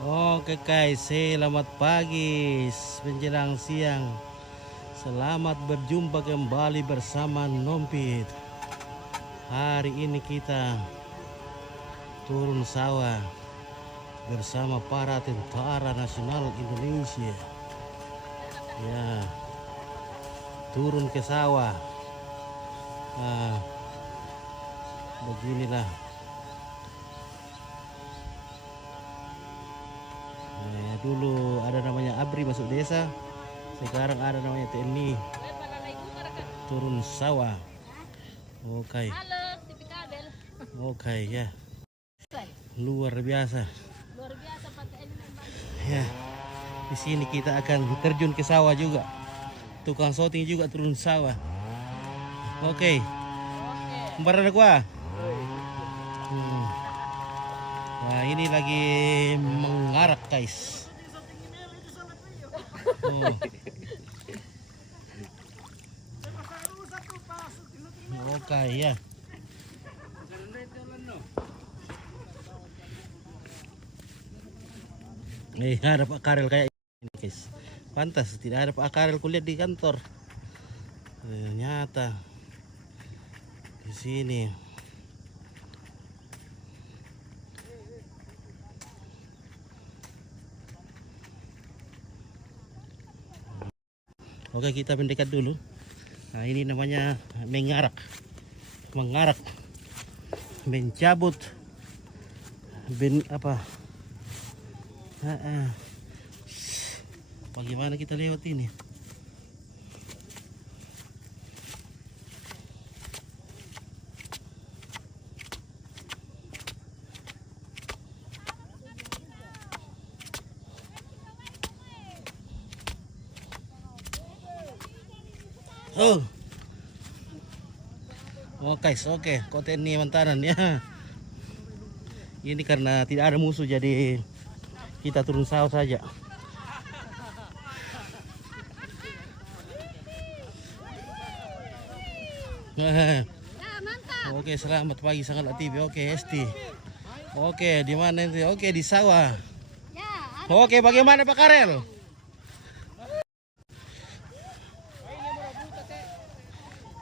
Oke guys, selamat pagi menjelang siang. Selamat berjumpa kembali bersama Nompit. Hari ini kita turun sawah bersama para tentara nasional Indonesia. Ya, turun ke sawah. Nah, beginilah. Nah, dulu ada namanya ABRI masuk desa, sekarang ada namanya TNI turun sawah. Oke. Oke ya, luar biasa. Ya, di sini kita akan terjun ke sawah juga. Tukang shooting juga turun sawah. Oke. Kembaran gua. Nah, ini lagi mengarak guys. Oke ya. Ada Pak Karel kayak ini guys. Pantas tidak ada Pak Karel kulihat di kantor. Ternyata di sini. Oke, kita mendekat dulu. Nah, ini namanya mengarak. Mengarak. Mencabut bagaimana kita lewat ini? Guys, oke, kota ini Mantaran ya. Ini karena tidak ada musuh jadi kita turun sawah saja. Oke, selamat pagi sangat TV. Oke, Esti. Oke, di mana itu? Oke, di sawah. Oke, bagaimana Pak Karel?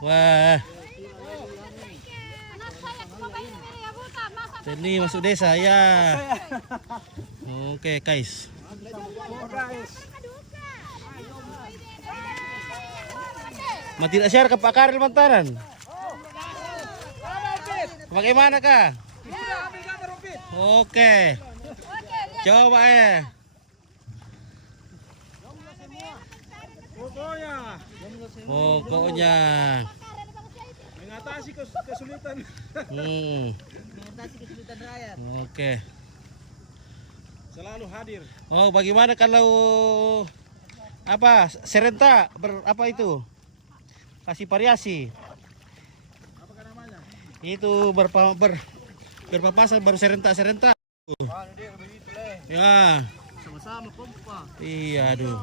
Wah. Ini masuk desa ya. Oke, guys. Mati tidak share ke Pak Karel Mantaran. Bagaimana kah? Oke. Coba ya. Pokoknya mengatasi kesulitan. Mengatasi kesulitan rakyat. Oke. Selalu hadir. Oh, bagaimana kalau serentak apa itu? Kasih variasi. Apa namanya? Itu berpapasan baru serentak. Ya. Sama-sama kompak. Iya, aduh.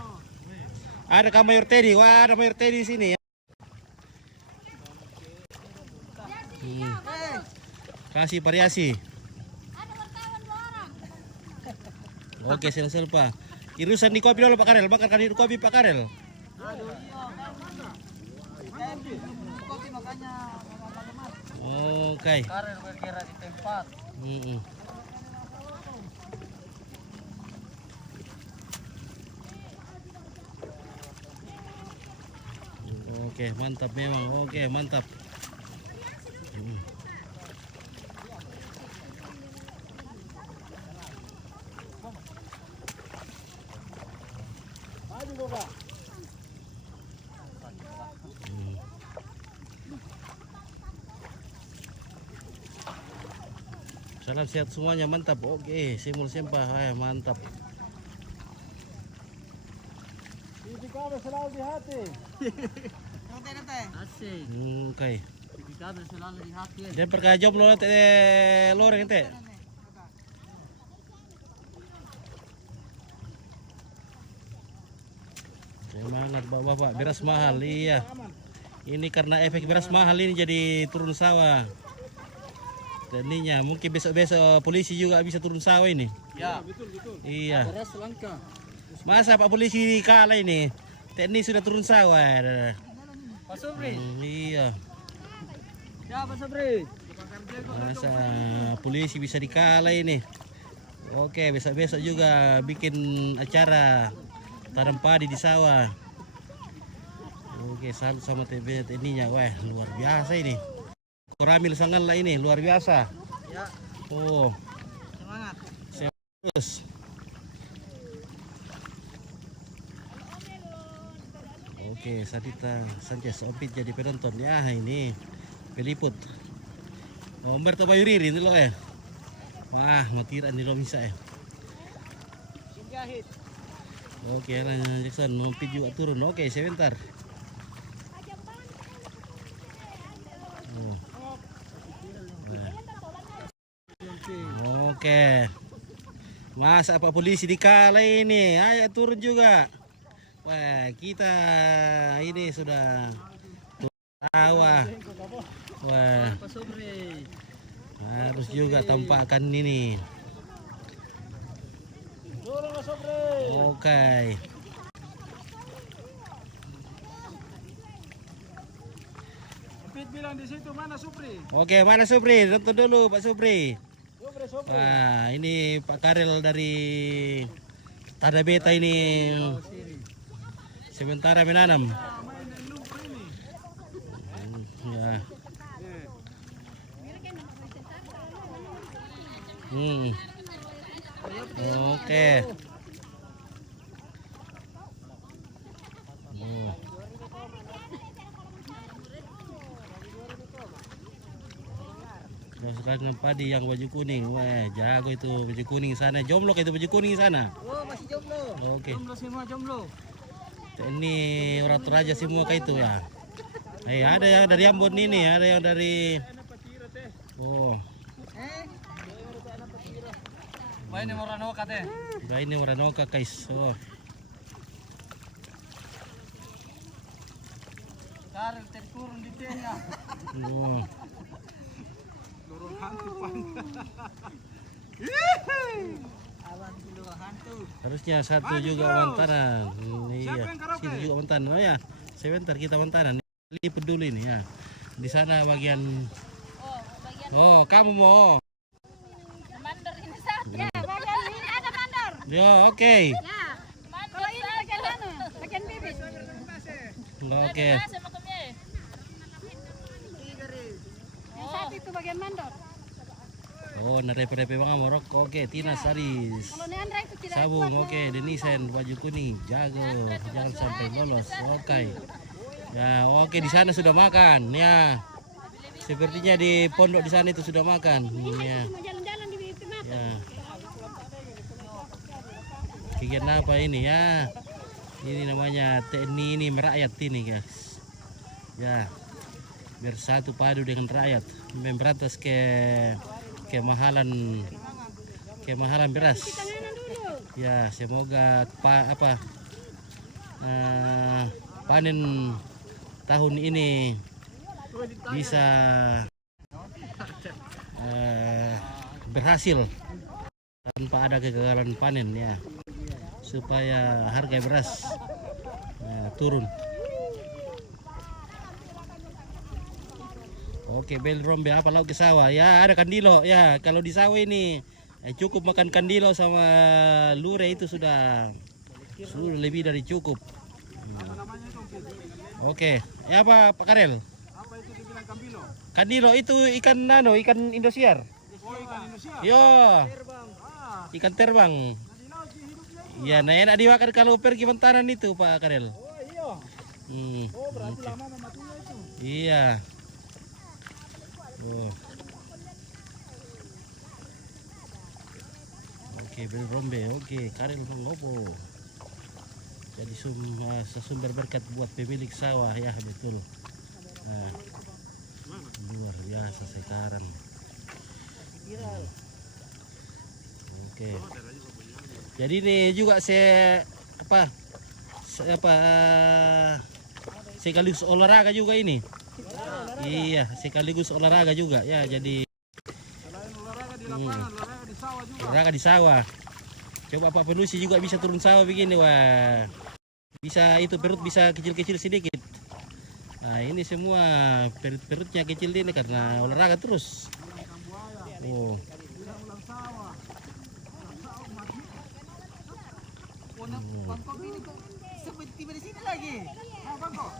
Ada Mayor Teddy, wah ada Mayor Teddy di sini ya. Kasih variasi. Oke, selesai Pak. Irusan di kopi dulu Pak Karel, bakar di kopi Pak Karel. Oke. Karel berkira di tempat. Oke, mantap memang. Oke, mantap. Salam sehat semuanya, mantap. Oke, simul sempah, mantap. Kami selalu di hati. Asik. Oke. Kami selalu di hati. Dan perkajom lo loreng ente. Semangat Bapak, beras mahal iya. Ini karena efek beras mahal ini jadi turun sawah. TNI-nya. Mungkin besok-besok polisi juga bisa turun sawah ini. Ya, betul. Iya. Beras langka. Masa Pak polisi kalah ini? TNI sudah turun sawah. Pak Sobri. Iya. Ya, Pak Sobri. Masa polisi bisa dikalah ini? Oke, besok-besok juga bikin acara tanam padi di sawah. Oke, salut sama TNI-nya. Wah, luar biasa ini. Koramil sangat lah ini, luar biasa. Ya. Oh, Semangat. terus. Oke, Sadita Sanchez Opit jadi penonton ya ini peliput. Oh, Umberto Bayuriri ini loh ya. Wah, matiran di lo bisa ya. Sinjahit. Oke, Alan Jackson Opit juga turun. Oke, sebentar. Oh. Oke. Masa Pak polisi dikalah ini? Ayo turun juga. Wah, kita ini sudah sawah. Wah, Pak Sobri. harus juga tampakkan ini. Turun Pak Sobri. Oke. Pit bilang di situ mana Supri? Oke, mana Supri? Nonton dulu Pak Supri. Sobri. Wah, ini Pak Karel dari Tada Beta ini sementara menanam. Main dari lumpur ini. Ya. Oke. Oh. Nah, sekarang padi yang baju kuning. Wah, jago itu baju kuning sana. Jomlo itu baju kuning sana. Oh, masih jomblo. Oke. Jomblo semua jomblo. Ini orang Toraja semua kayak itu ya. Ada yang dari Ambon ini, ada yang dari Oh. Main yang orang Oka teh. Nah, ini Waranoka guys. Oh. Karel turun di tengah. Oh. Turun hantu pan. Awan dulu hantu. Harusnya satu juga mantanan. Iya. Sini juga mantanan. Oh ya. Sebentar kita mantanan. Lipet dulu ini ya. Di sana bagian Oh, kamu mau. Mandor ini satu. Ya, bagian ini ada mandor. Ya, oke. Ya. Kalau ini bagian mana? Bagian bibit. Oke. Yang satu itu bagian mandor. Oh, narepe-repe bang morok. Oke, Tina Saris. Kalau Neandra itu tidak Sabung, kuat. oke. Denisen baju kuning. Jago. Jangan sampai lolos. Oke. Ya, oke di sana sudah makan. Ya. Sepertinya di pondok di sana itu sudah makan. Ya. Mau jalan-jalan di bibit mata. Ya. Kegiatan apa ini ya? Ini namanya TNI ini merakyat ini guys. Ya. Bersatu padu dengan rakyat memberantas kemahalan beras. Tanganan dulu. Ya, semoga panen tahun ini bisa berhasil tanpa ada kegagalan panen ya, supaya harga beras turun. Oke, bel rombe apa lauk ke sawah ya, ada kandilo ya. Kalau di sawah ini cukup makan kandilo sama lure itu sudah lebih dari cukup. Oke, ya apa Pak Karel? Apa itu dibilang kambilo? Kandilo itu ikan ikan Indosiar. Oh, ikan Indonesia. Yo, Terbang. ikan terbang. Di laut sih hidupnya. Ya, nah enak dimakan kalau pergi mentanan itu Pak Karel. Oh, iya. Hmm, Oh, berarti lama mematinya itu. iya. Oh. Oke, bel rombe. Oke, Karel mengopo. Jadi sumber berkat buat pemilik sawah ya, betul. Nah, luar biasa sekarang. Oke. Jadi ini juga sekaligus olahraga juga ini. Iya, sekaligus olahraga juga ya. Jadi lapangan, olahraga di sawah juga. Olahraga di sawah. Coba Pak Penusi juga bisa turun sawah begini, wah. Bisa itu perut bisa kecil-kecil sedikit. Nah, ini semua perut-perutnya kecil ini karena olahraga terus. Oh. Tidak ulang sawah. Bangkok ini kok tiba di sini lagi. Nah, Bangkok.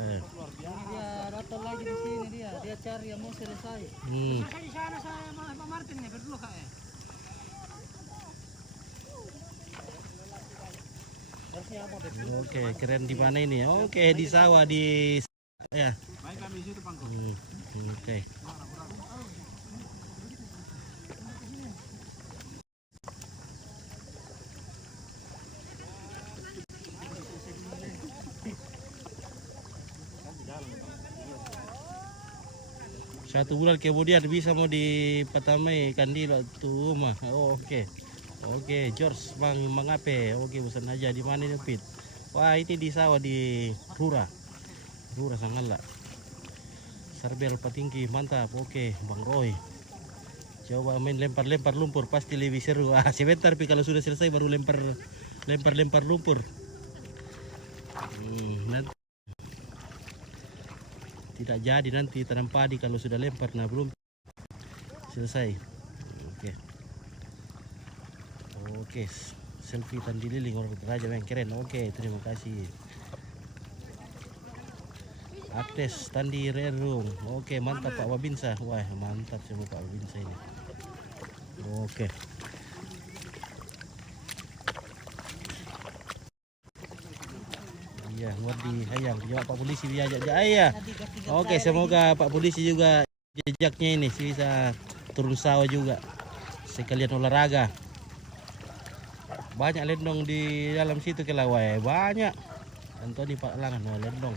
Eh. Ini dia datang lagi di sini dia cari yang mau selesai. Saya di sana saya Pak Martin ya berdua kak ya. Oke, keren di mana ini? Oke, di sawah di ya. Baik kami di situ Bangkok. Oke. Satu bulan kemudian bisa mau dipatamai kandil waktu rumah. Oh, oke. Oke, George Bang Ape. Oke, bosan aja di mana ini Pit? Wah, ini di sawah di Rura. Rura Sanggala. Sarbel Patinggi, mantap. Oke, Bang Roy. Coba main lempar-lempar lumpur pasti lebih seru. Ah, sebentar Pi, kalau sudah selesai baru lempar lumpur. Nanti tidak jadi nanti tanam padi kalau sudah lempar, nah belum selesai. Oke. Oke, selfie tadi liling orang raja yang keren. Oke, terima kasih. Aktes Tandi Rerung. Oke, mantap Pak Wabinsa. Wah, mantap semua Pak Wabinsa ini. Oke. Iya, Wardi Hayang. Jawab Pak Polisi diajak ya. Oke, semoga Pak Polisi juga jejaknya ini bisa turun sawah juga. Sekalian olahraga. Banyak lendong di dalam situ kelawai, banyak. Antoni Pak Langan, lendong.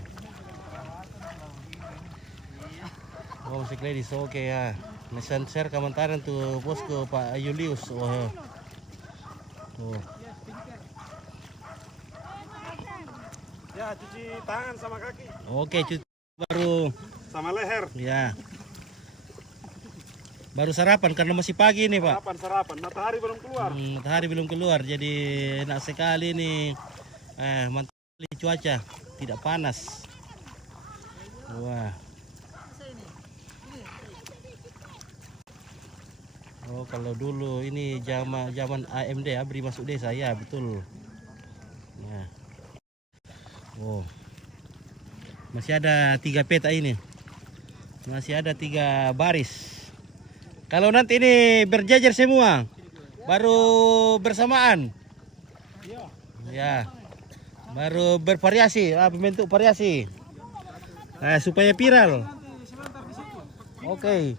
Oh, musik ladies, oke ya. Nesan share komentaran tuh bosku Pak Julius. Wah. Tuh. Ya, cuci tangan sama kaki. Oke, cuci baru Sama leher. ya. Baru sarapan karena masih pagi nih, Pak. Sarapan. Matahari belum keluar. Matahari belum keluar, jadi enak sekali nih. Mantap sekali cuaca, tidak panas. Wah. Oh, kalau dulu ini zaman AMD Abri masuk desa ya, betul. Ya. Oh. Masih ada 3 peta ini. Masih ada 3 baris. Kalau nanti ini berjajar semua, baru bersamaan. Ya. Baru bervariasi, bentuk variasi. Nah, supaya viral. Oke.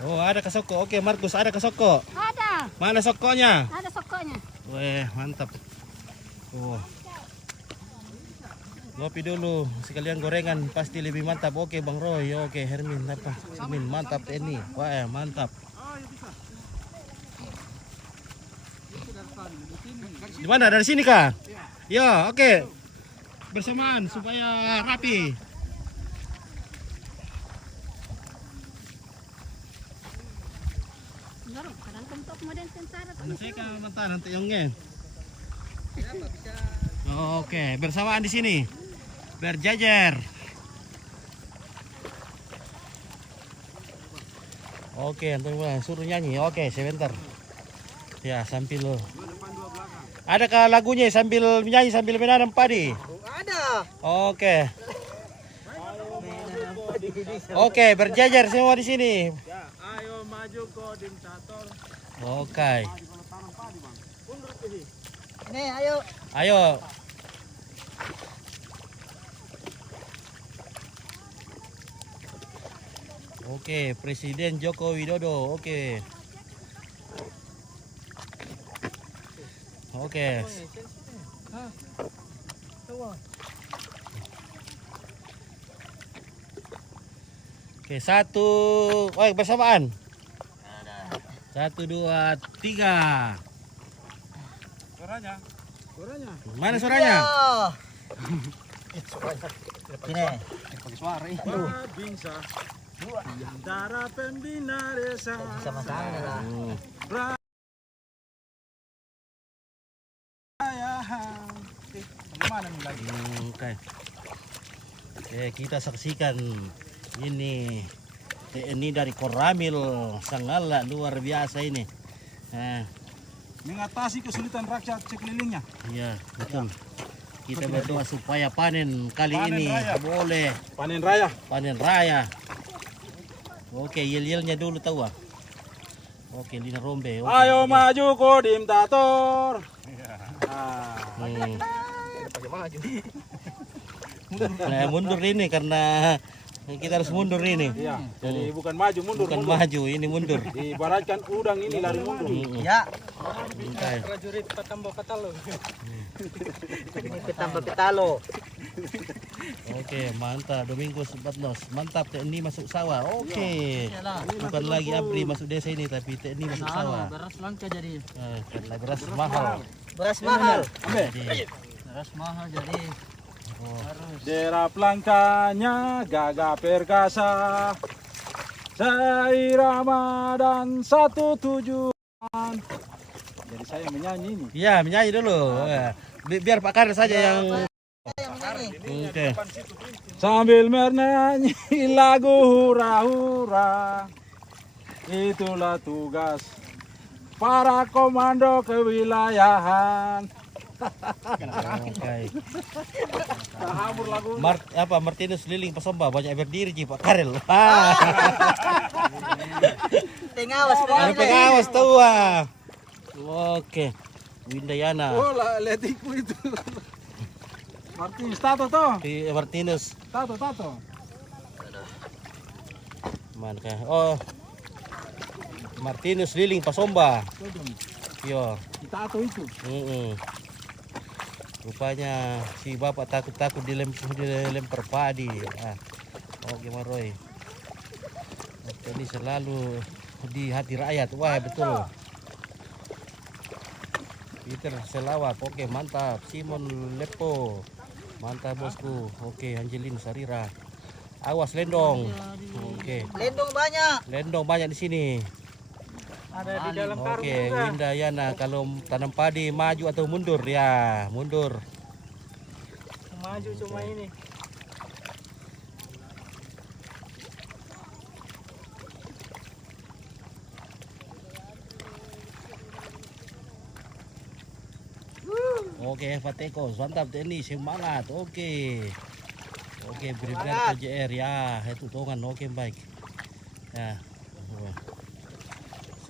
Oh, ada kesoko. Oke, Markus, ada kesoko. Ada. Mana sokonya? Ada sokonya. Weh, mantap. Oh. Ngopi dulu, sekalian gorengan pasti lebih mantap. Oke, Bang Roy. Oke, Hermin apa? Hermin mantap ini. Wah, mantap. Di mana? Dari sini kah? Ya, oke. Bersamaan supaya rapi. Baru kadang untuk modern tentara. Mana saya kan mentah nanti yongnya. Oke, bersamaan di sini. Berjajar. Oke, Anton suruh nyanyi. Oke, sebentar. Ya, sambil lo. Adakah lagunya sambil menyanyi sambil menanam padi? Ada. Oke. Oke, berjajar semua di sini. Ya, ayo maju koordinator. Oke. Ini ayo. Ayo. Oke, Presiden Joko Widodo. Oke. Oke. Oke, 1, bersamaan. 1, 2, 3. Suaranya. Suaranya. Mana suaranya? Sini. Babinsa. Antara pembina desa. Sama-sama lah. Ayahan. Gimana nih lagi? Oke. Oke, kita saksikan ini dari Koramil Sanggala, luar biasa ini. Nah, Mengatasi kesulitan rakyat sekelilingnya. iya, betul. Kita berdoa supaya panen kali Panen ini raya. boleh Panen raya. panen raya. Oke, yel-yelnya dulu tahu ah. Oke, Lina Rombe. Oke, Ayo oke. maju Kodim Tator. Hmm. Nah, mundur ini karena kita harus mundur ini. Iya. Jadi bukan maju mundur. Bukan mundur. maju, ini mundur. Diibaratkan udang ini lari mundur. Ya. Oke. Prajurit Patambah Katalo. Ini Patambah Katalo. Oke, mantap. Domingos 14. Mantap, TNI masuk sawah. Oke. Bukan lagi ABRI masuk desa ini, tapi TNI masuk sawah. Beras langka jadi. Karena beras mahal. Beras mahal. Jadi, Beras mahal jadi. Derap langkahnya gagah perkasa, seirama dan satu tujuan. Jadi saya menyanyi ini. iya, menyanyi dulu. Biar Pak Karir saja yang. Oke. Sambil menyanyi lagu hura-hura, itulah tugas para komando kewilayahan. Oke. Hamur lagu. Martinus Liling Pasomba banyak berdiri Ji Pak Karel. Tengawas. Ada pengawas tahu ah. Oke. Windayana. Oh lah, letiku itu. Martin, tato toh. Di Martinus. Tato. Mana kah? Oh. Martinus Liling Pasomba. Yo. Tato itu. Rupanya si bapak takut-takut dilempar padi. Oke Maroy. Ini selalu di hati rakyat. Wah betul. Peter Selawat. Oke mantap. Simon Lepo. Mantap bosku. Oke Angelin Sarira. Awas lendong. Oke. Lendong banyak di sini. Ada di dalam Oke, Windayana kalau tanam padi maju atau mundur ya, mundur. Maju cuma ini. Oke, Fateko, mantap TNI semangat. Oke. Oke, Brigadier PJR ya, itu tongan. Oke, baik. Ya.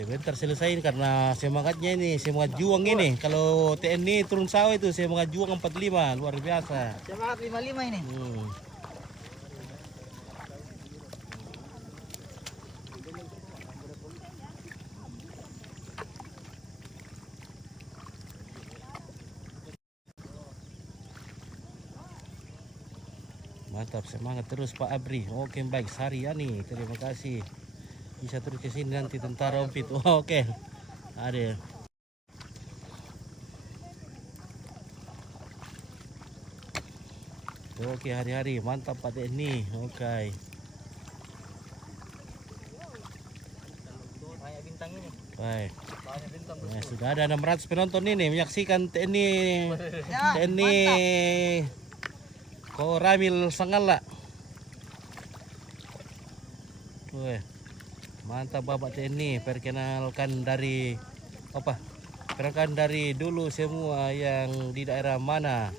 Sebentar selesai karena semangatnya ini, semangat juang ini. Kalau TNI turun sawah itu semangat juang 45, luar biasa. Semangat 55 ini. Mantap, semangat terus Pak Abri. Oke, baik. Sariani, terima kasih. Bisa terus ke sini nanti tentara Ompit. Oke. Ada. Oke, hari-hari mantap Pak TNI. Oke. Banyak bintang ini. Baik. Banyak bintang. Nah, sudah ada 600 penonton ini menyaksikan TNI Koramil Sanggala. Weh. Mantap Bapak TNI, perkenalkan dari dulu semua yang di daerah mana.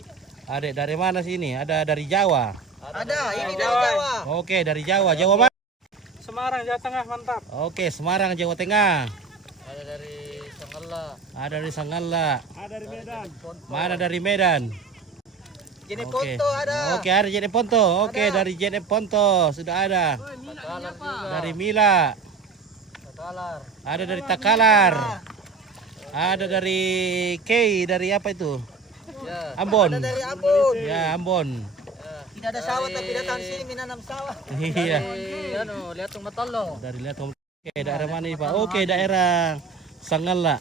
Adek dari mana sini? Ada dari Jawa. Ada, ini dari Jawa. Oke, dari Jawa. Jawa mana? Semarang, Jawa Tengah, mantap. Oke, Semarang, Jawa Tengah. Ada dari Sanggala. Ada dari Sanggala. Ada dari Medan. Mana dari Medan? Jadi Oke. Ponto ada. Oke, ada JNF Ponto. Oke, dari JNF Ponto sudah ada. Takalar juga. Dari Mila. Takalar. Ada dari Takalar. Ada dari K, dari apa itu? Ya. Ambon. Ada dari Ambon. Ya, Ambon. Tidak ada sawah tapi datang sini menanam sawah. Iya. Ano, lihat tong matalo. Dari lihat oke, daerah mana ini Pak? Oke, daerah Sanggala.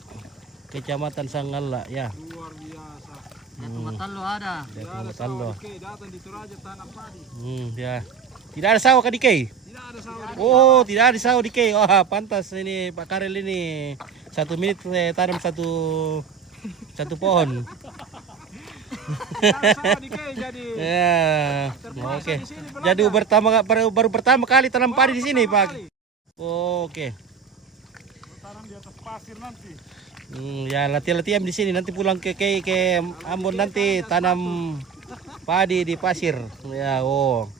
Kecamatan Sanggala ya. Luar biasa. Lihat tong matalo ada. Lihat Tidak ada Talo. sawah Dike, datang di Toraja tanam padi. Ya. Tidak ada sawah Kak Dike? Tidak ada sawah Dike. Oh, tidak ada sawah Dike. Wah, pantas ini Pak Karel ini. 1 menit tanam satu pohon. Tidak ada sawah Dike jadi. Ya. Oke. Di sini berada. Jadi baru pertama kali tanam padi di sini, Pak. Oke. Tanam di atas pasir nanti. Ya latihan di sini nanti pulang ke Ambon nanti tanam padi di pasir. Ya, oh.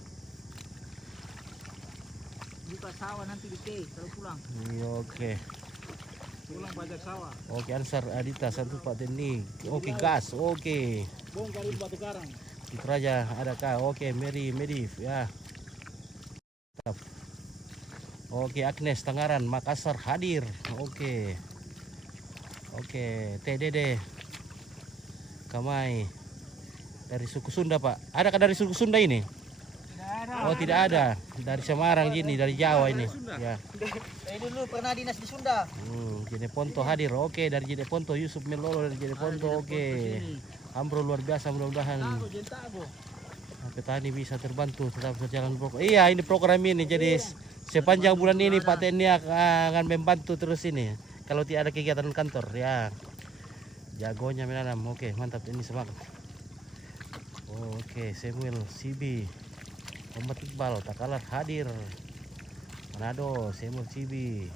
Buka sawah nanti di kalau pulang. Oke. Pulang pajak sawah. Oke, Ansar Adita satu Pak Teni. Oke, gas. Oke. Bongkar itu batu karang. Itu aja ada kah? Oke, Medif ya. Mantap. Oke, Agnes Tangaran Makassar hadir. Oke. Oke, TDD Kamai dari suku Sunda, Pak. Adakah dari suku Sunda ini? Oh, tidak ada. Dari Semarang gini, dari Jawa ini. Ya. Saya dulu pernah dinas di Sunda. Jeneponto hadir. Oke, dari Jeneponto Yusuf Melolo dari Jeneponto. Oke. Ambro luar biasa, mudah-mudahan petani bisa terbantu tetap berjalan program. Iya, ini program ini jadi sepanjang bulan ini Pak Teni akan membantu terus ini. Kalau tidak ada kegiatan kantor ya. Jagonya menanam. Oke, mantap ini semangat. Oke, Samuel Sibi. Muhammad Iqbal Takalar hadir. Manado, Samuel Sibi.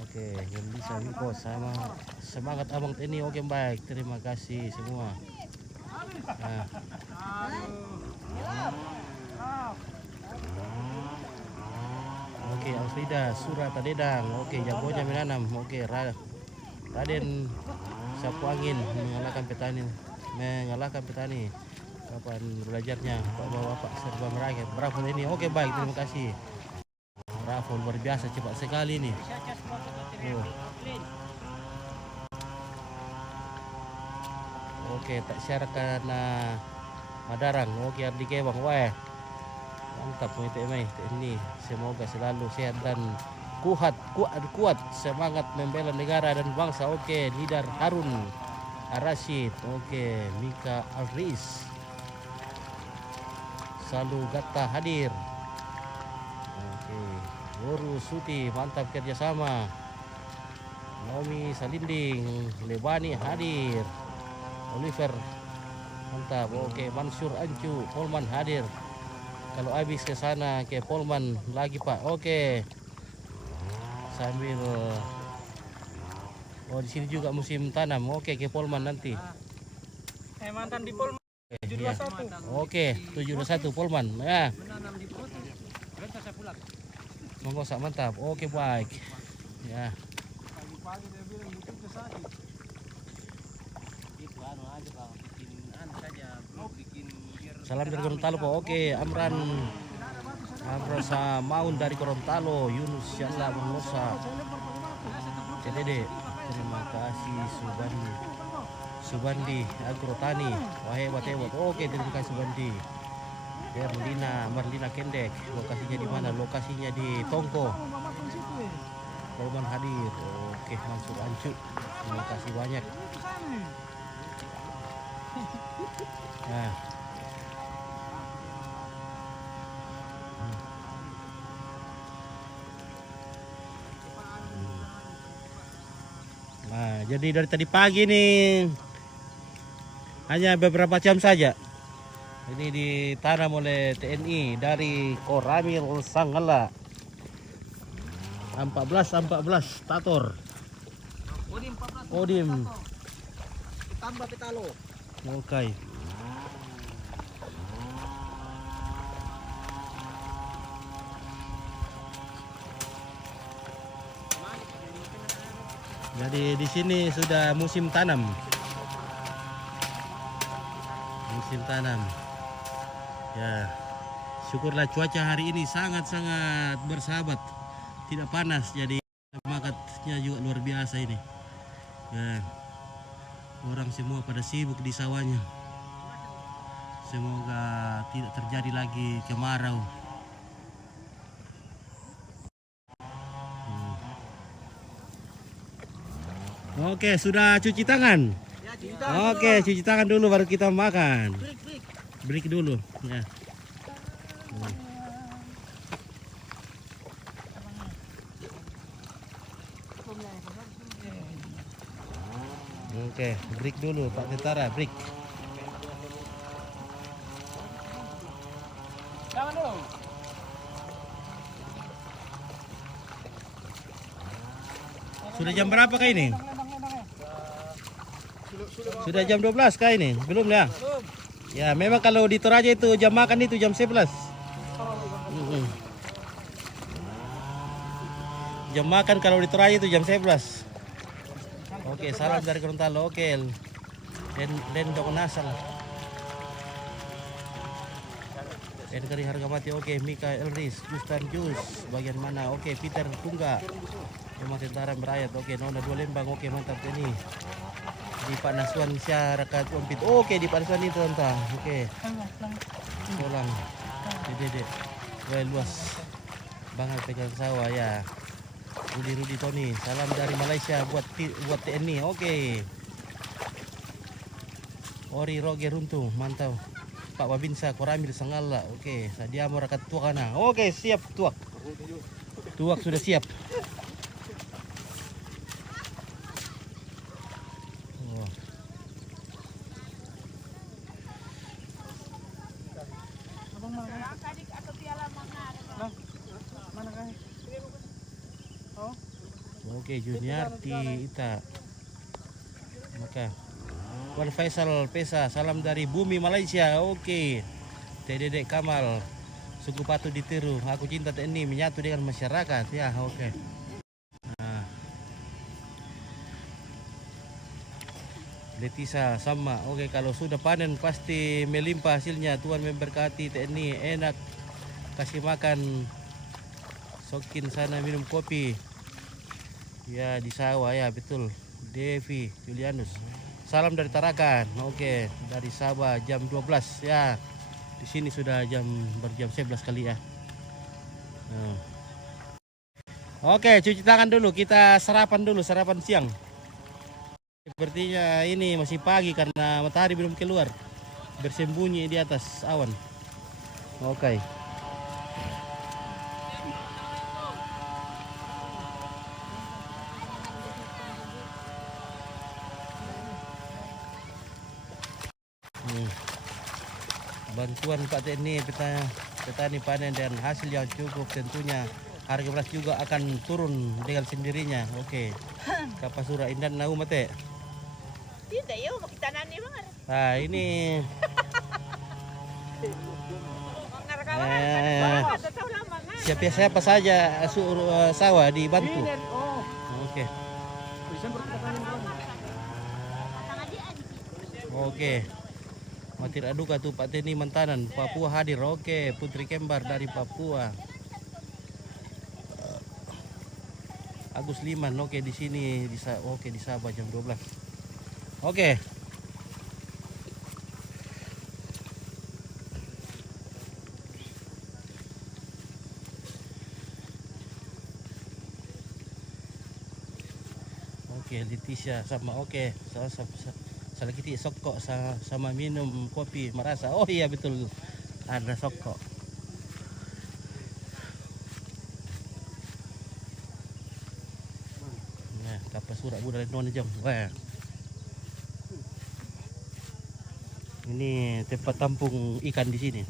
Oke, yang bisa Miko sama semangat Abang Teni. Oke, baik. Terima kasih semua. Nah. Oke, Alfrida Surata Dedang. Oke, jagonya menanam. Oke, Raden Sapu Angin mengalahkan petani. Kapan belajarnya Bapak serba merakyat. Bravo ini. Oke, baik, terima kasih. Bravo, luar biasa, cepat sekali ini. Oke, tak share karena Madarang. Oke, Ardi Kewang. Wah, mantap ini. Semoga selalu sehat dan kuat semangat membela negara dan bangsa. Oke, Nidar Harun Arasid. Oke, Mika Alris Salu Gatta hadir. Oke, Guru Suti mantap kerjasama. Naomi Salinding Lebani hadir. Oliver mantap. Oke, Mansur Ancu Polman hadir. Kalau habis ke sana ke Polman lagi Pak. Oke. Sambil di sini juga musim tanam. Oke, ke Polman nanti. Mantan di Polman. Ya. Oke, 721 Polman. Ya. Monggo sak mantap. Oke, baik. Ya. Pagi-pagi dia bilang itu sakit. Salam dari Gorontalo Pak. Oke, Amran Maun dari Gorontalo. Yunus Syalla Musa. CDD. Terima kasih Subandi Agrotani. Hebat. Oke, terima kasih Subandi. Marlina Kendek. Lokasinya di mana? Lokasinya di Tongko. Polman hadir. Oke, Mansur Ancu. Terima kasih banyak. Nah. Nah, jadi dari tadi pagi nih hanya beberapa jam saja. Ini ditanam oleh TNI dari Koramil Sanggala. 14 Tator. Odim. Tambah petalo. Oke. Jadi di sini sudah musim tanam. Ya, syukurlah cuaca hari ini sangat-sangat bersahabat, tidak panas, jadi semangatnya juga luar biasa ini. Ya, orang semua pada sibuk di sawahnya. Semoga tidak terjadi lagi kemarau. Oke, sudah cuci tangan. Oke, cuci tangan dulu baru kita makan. Break dulu. Ya. Oke, break dulu Pak Tentara, break. Tangan dulu. Sudah jam berapa kah ini? Sudah jam 12 kah ini? Belum ya? Ya, memang kalau di Toraja itu jam makan itu jam 11. Jam makan kalau di Toraja itu jam 11. Oke, salam dari Gorontalo. Oke. Dan dok nasal. Dan kari harga mati. Oke, Mika Elris, Gustan Jus. Bagian mana? Oke, Peter Tungga. Rumah Tentara Merayat. Oke, Nona 2 Lembang. Oke, mantap ini. Di Pak Naswan masyarakat Ompit. Oke, di Pak Naswan itu entah. Oke. Solang. Dede. Well, luas. Banget pegang sawah ya. Rudi Tony, salam dari Malaysia buat TNI. Oke. Ori Roger Runtung, mantap. Pak Babinsa Koramil Sangala. Oke, Sadia Morakat Tuakana. Oke, siap tuak. Tuak sudah siap. Oh. Oke, Juniarti Ita. Maka Wan Faisal Pesa, salam dari bumi Malaysia. Oke. Dedek Kamal, suku Patu ditiru. Aku cinta TNI menyatu dengan masyarakat. Ya, oke. Nah. Letisa sama. Oke, kalau sudah panen pasti melimpah hasilnya. Tuhan memberkati TNI. Enak kasih makan. Sokin sana minum kopi. Ya, di sawah ya, betul. Devi Julianus. Salam dari Tarakan. Oke, dari Sabah jam 12 ya. Di sini sudah berjam 11 kali ya. Nah. Oke, cuci tangan dulu. Kita sarapan dulu, sarapan siang. Sepertinya ini masih pagi karena matahari belum keluar. Bersembunyi di atas awan. Oke. Bantuan Pak TNI petani panen dan hasil yang cukup, tentunya harga beras juga akan turun dengan sendirinya. Oke. Kapasura Indan Nau Mate. Tidak ya, makitanan ni mga. Nah, ini siapa saja sawah dibantu. Oke. Oke. Matir aduka tuh Pak Teni Mentanan, Papua hadir. Oke, Putri Kembar dari Papua. Agus Liman, oke di sini oke di Sabah jam 12. Oke. Oke, Leticia sama oke. Salah kita sokok sama minum kopi merasa. Oh iya betul, ada sokok. Nah, kapas surat budal non jam. Wah. Ini tempat tampung ikan di sini.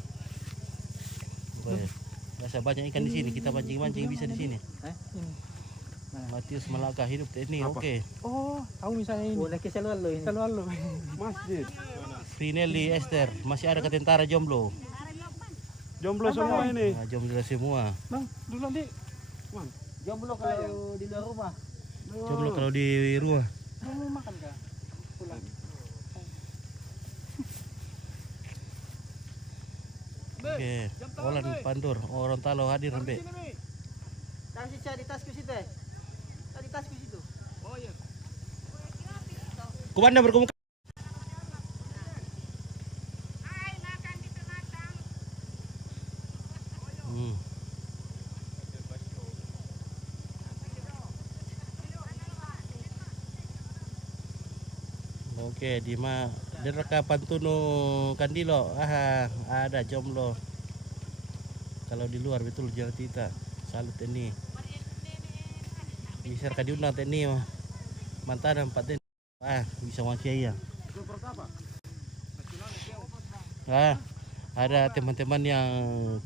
Wah. Biasa banyak ikan di sini. Kita mancing-mancing bisa di sini. Matius Malaka hidup TNI. Oke. Oh, tahu misalnya ini. Boleh ke selalu ini. Selalu. Masjid. Frinelli Esther, masih ada ke tentara jomblo. Jomblo semua ini. Nah, jomblo semua. Bang, dulu nanti. Bang, Jomblo kalau di luar rumah. Jomblo kalau di rumah. Mau makan kah? Pulang. Oke, Olan Pandur, Gorontalo hadir sampai. Kasih cari tasku situ. Tadi tasku situ. Oh iya. Kumanda berkomunikasi. Oke, di rekapan Tunu Kandilo, ada jomblo. Kalau di luar betul jalan tita. Salut ini. Bisa kadiuna ini mantan 4 den. Bisa masih ya. Ada teman-teman yang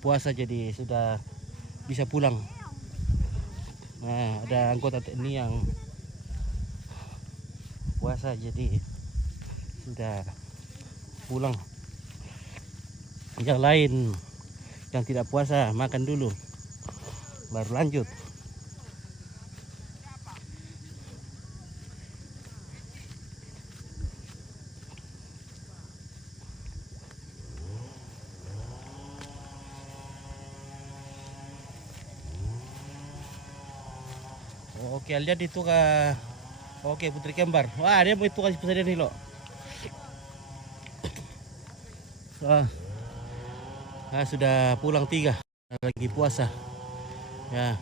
puasa jadi sudah bisa pulang. Nah, ada anggota TNI yang puasa jadi sudah pulang. Yang lain yang tidak puasa makan dulu baru lanjut. Oke, lihat itu kah? Oke, Putri Kembar. Wah, dia mau itu kasih pesan nih lo. Sudah pulang 3 lagi puasa. Ya.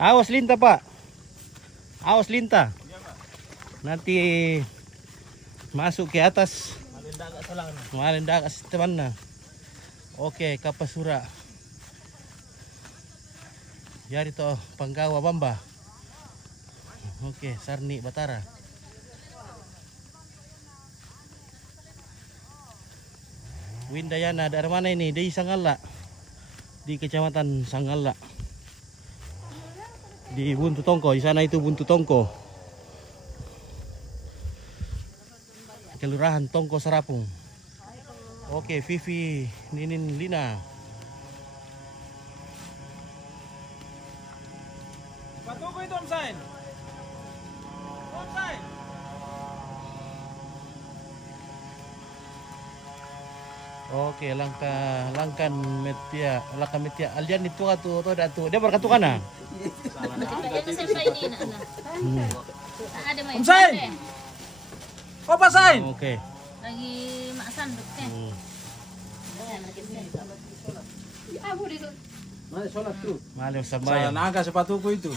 Awas lintah Pak. Awas lintah. Nanti masuk ke atas. Malinda agak teman na. Oke, kapasura. Yari to Panggawa Bamba. Oke, Sarni Batara. Windayana dari mana ini? Di Sanggala. Di Kecamatan Sanggala. Di Buntu Tongko, di sana itu Buntu Tongko. Kelurahan Tongko Serapung. Oke, Vivi Ninin Lina. Patuko itu Om Sain. Om Sain. Oke, langkan metia aljan itu atau datu. Dia berkatu kana. Om Sain. Opa Sain. Oke. Lagi maksan duknya. Mana sholat tuh? Malam Saya sembahyang. naga sepatuku itu.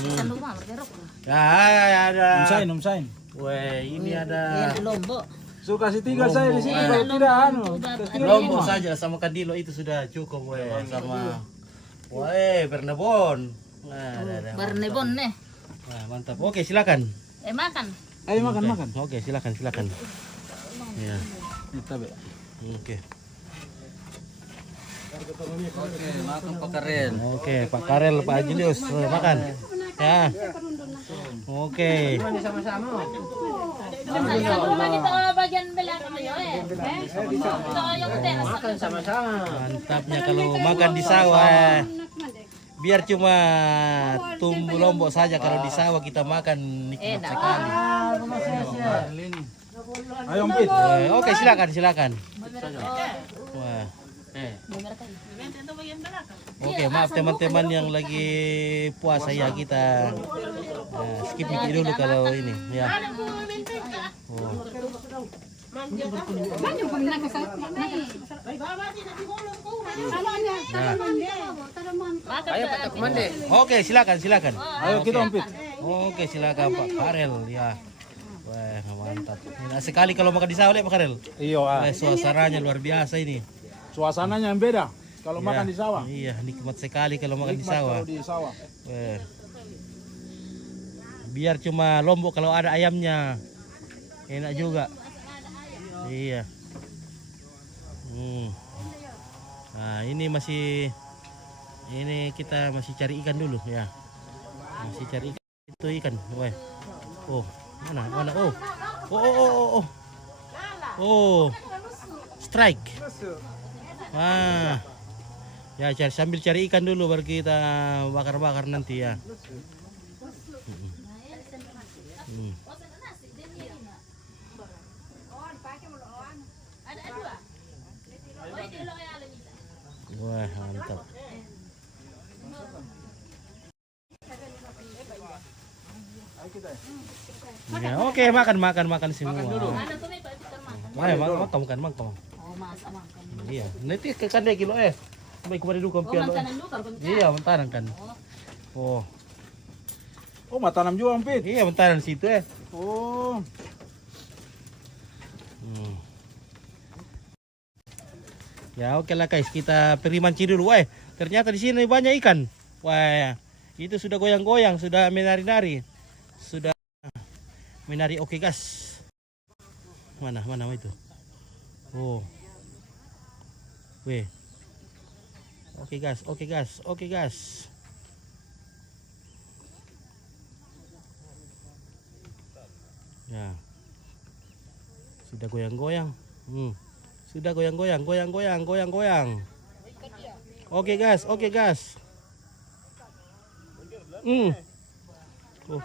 Kan rumah berkerok. Ya, ada. Om Sain. Weh, ini ada Lombok. Suruh kasih 3 saya di sini. Iya, Kalau tidak Lombok saja sama Kandilo itu sudah cukup weh sama weh Bernabon. Nah, ada. Bernebon nih. Nah, mantap. Oke, silakan. Makan. Ayo makan. Oke, silakan. Ya. Kita be. Oke. Oke, makan Pak Karen. Oke, Pak Karel, Pak Julius makan. Ya. Oke. Sama-sama. Rumah di bagian belakang ayo Makan sama-sama. Mantapnya kalau makan di sawah. Biar cuma tumbuh lombok saja, kalau di sawah kita makan nikmat sekali. Ayo Om Pit. Oke, silakan. Wah. Oke, maaf teman-teman yang lagi puasa ya, kita skip dulu kalau ini ya. Oh. Ayo Pak Komande. Oke, silakan. Ayo kita Om Pit. Oke, silakan Pak Karel ya. Wah, mantap. Enak sekali kalau makan di sawah Pak Karel. Iya. Suasananya luar biasa ini. Suasananya yang beda kalau Ya, makan di sawah. Iya, nikmat sekali kalau makan di Nikmat sawah. kalau di sawah. Biar cuma lombok kalau ada ayamnya. Enak juga. Iya. Nah, ini kita masih cari ikan dulu ya. Masih cari ikan. Itu ikan. Weh. Oh, mana? Oh. Strike. Ya, sambil cari ikan dulu baru kita bakar-bakar nanti ya. Wah, mantap. Ya, oke, makan semua. Makan, makan. Oh, masa makan. Iya, nanti ke kandai kilo Sampai kemarin dulu Oh, kampian. mantanan dulu kan pemecah. Iya, mentaran kan. Oh, Oh, matanam juga Ampit. iya mentaran situ Oh. Ya, oke lah guys, kita pergi mancing dulu. Ternyata di sini banyak ikan. Wah, itu sudah goyang-goyang, sudah menari-nari. Sudah menari. Oke, gas. Mana itu? Oh. Weh. Oke, gas. Ya. Sudah goyang-goyang. Sudah goyang-goyang. Oke, gas. Oh.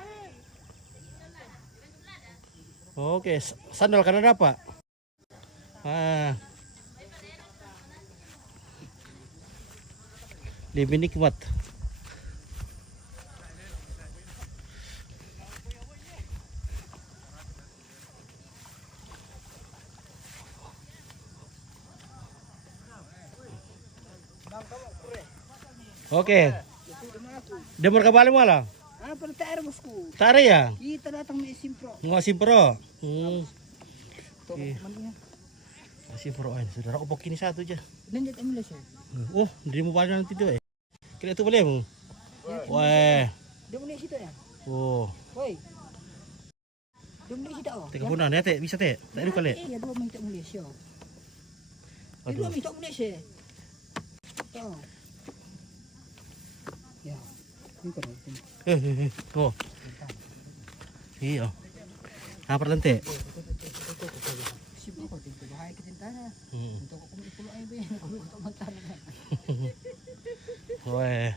Oke, sandal karena dapat. Lebih nikmat. Oke. Demar ke balik malah. Pada TR bosku. Tare ya? Kita datang di Simpro. Nggak simpro. Simpro saudara opok ini satu aja. Nanti kamu lesson. Oh, dari mau balik nanti tuh Kira itu boleh mu? Wah. Dia mulai situ ya. Oh. Woi. Dia mulai situ oh. Teka punan ya teh, bisa teh. Tak ada kali. Iya, dua minta mulai sih. Aduh. Dua minta mulai sih. Oh. Ya. Ini kan. Oh. Iya. Apa lente? Sibuk kok itu bahaya ketintana. Untuk aku pulau aja be, untuk mantan. Wah.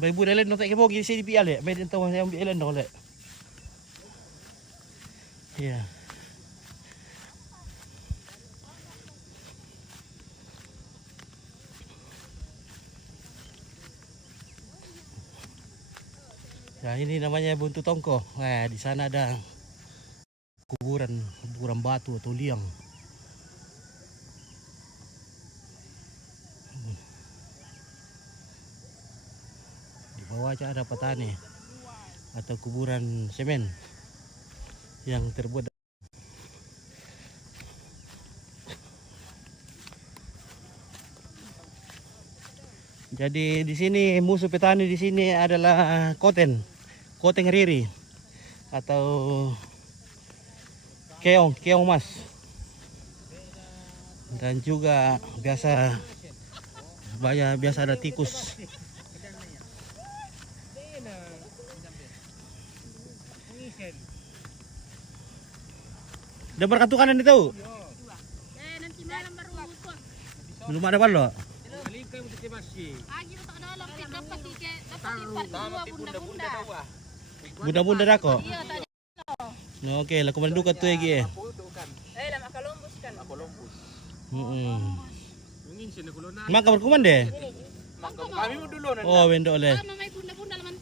Baik bu elen notek kebo gini sih di pial ya. Baik entah yang ambil elen dong lek. Iya. Ya ini namanya buntu tongko. Wah di sana ada kuburan batu atau liang. Di bawah aja ada petani atau kuburan semen yang terbuat. Jadi di sini musuh petani di sini adalah koteng riri atau keong mas, dan juga biasa ada tikus. Udah berkatu kanan itu? Nanti malam baru utuh. Belum ada balo? Agi untuk dalam dapat impar dua bunda-bunda. Bunda-bunda dah kok? Iya tadi. No, oke, lah kemarin duka tuh lagi Lama Columbus kan. Mak kabar kuman deh? Kami dulu Oh, bendo oleh. Mamai bunda-bunda laman.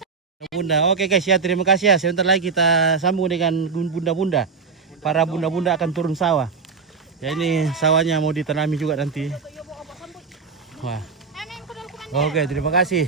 Bunda, oke guys ya, terima kasih ya. Sebentar lagi kita sambung dengan bunda-bunda. Para bunda-bunda akan turun sawah. Ya ini sawahnya mau ditanami juga nanti. Wah. Oke, terima kasih.